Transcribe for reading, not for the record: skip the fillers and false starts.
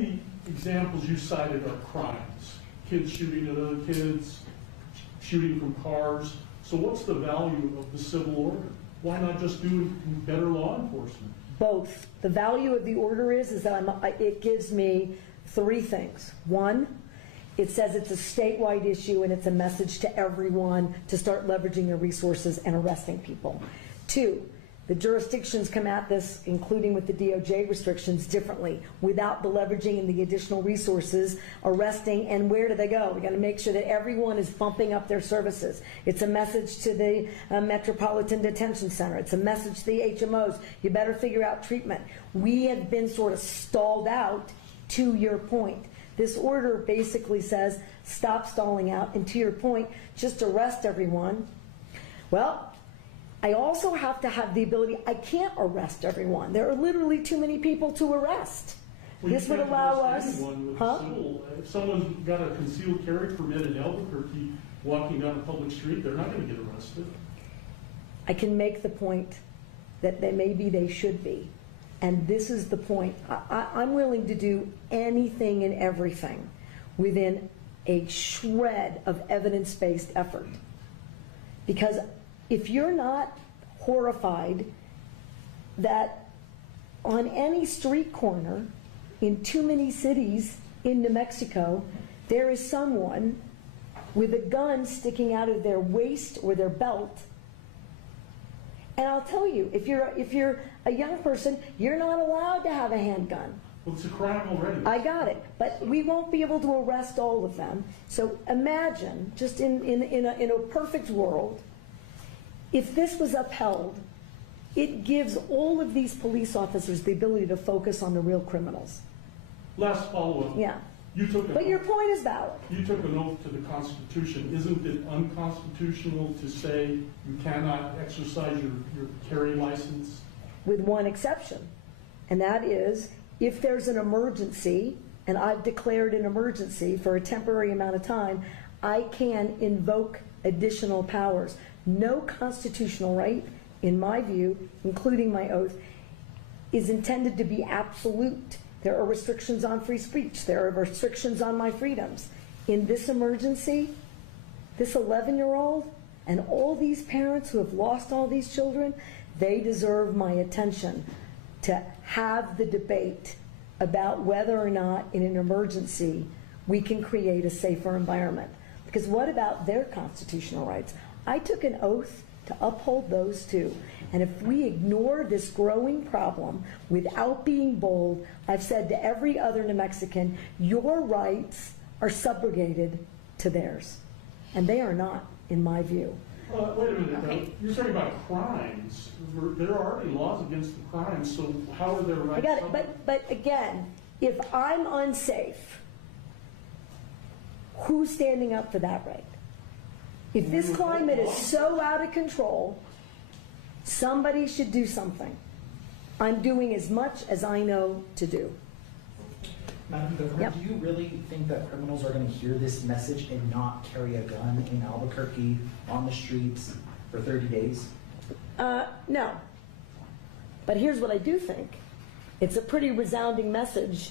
the examples you cited are crimes. Kids shooting at other kids, shooting from cars. So what's the value of the civil order? Why not just do better law enforcement? Both. The value of the order is that it gives me three things. One, it says it's a statewide issue and it's a message to everyone to start leveraging their resources and arresting people. Two, the jurisdictions come at this, including with the DOJ restrictions, differently, without the leveraging and the additional resources, arresting, and where do they go? We got to make sure that everyone is bumping up their services. It's a message to the Metropolitan Detention Center. It's a message to the HMOs. You better figure out treatment. We have been sort of stalled out, to your point. This order basically says, stop stalling out, and to your point, just arrest everyone. Well, I also have to have the ability, I can't arrest everyone. There are literally too many people to arrest. Well, this would allow us, if someone's got a concealed carry permit in Albuquerque walking down a public street, they're not going to get arrested. I can make the point that they should be. And this is the point. I'm willing to do anything and everything within a shred of evidence-based effort. Because if you're not horrified that on any street corner in too many cities in New Mexico, there is someone with a gun sticking out of their waist or their belt. And I'll tell you, if you're a young person, you're not allowed to have a handgun. Well, it's a crime already. I got it, but we won't be able to arrest all of them. So imagine, just in a perfect world, if this was upheld, it gives all of these police officers the ability to focus on the real criminals. Last follow-up. Yeah. But your point is valid. You took an oath to the Constitution. Isn't it unconstitutional to say you cannot exercise your carry license? With one exception, and that is if there's an emergency, and I've declared an emergency for a temporary amount of time, I can invoke additional powers. No constitutional right, in my view, including my oath, is intended to be absolute. There are restrictions on free speech. There are restrictions on my freedoms. In this emergency, this 11-year-old and all these parents who have lost all these children, they deserve my attention to have the debate about whether or not in an emergency we can create a safer environment. Because what about their constitutional rights? I took an oath to uphold those too. And if we ignore this growing problem without being bold, I've said to every other New Mexican, your rights are subrogated to theirs. And they are not, in my view. Wait a minute, okay. You're talking about crimes. There are already laws against the crimes, so how are their rights? I got it, but again, if I'm unsafe, who's standing up for that right? If this climate is so out of control, somebody should do something. I'm doing as much as I know to do. Madam Governor, do you really think that criminals are going to hear this message and not carry a gun in Albuquerque on the streets for 30 days? No. But here's what I do think. It's a pretty resounding message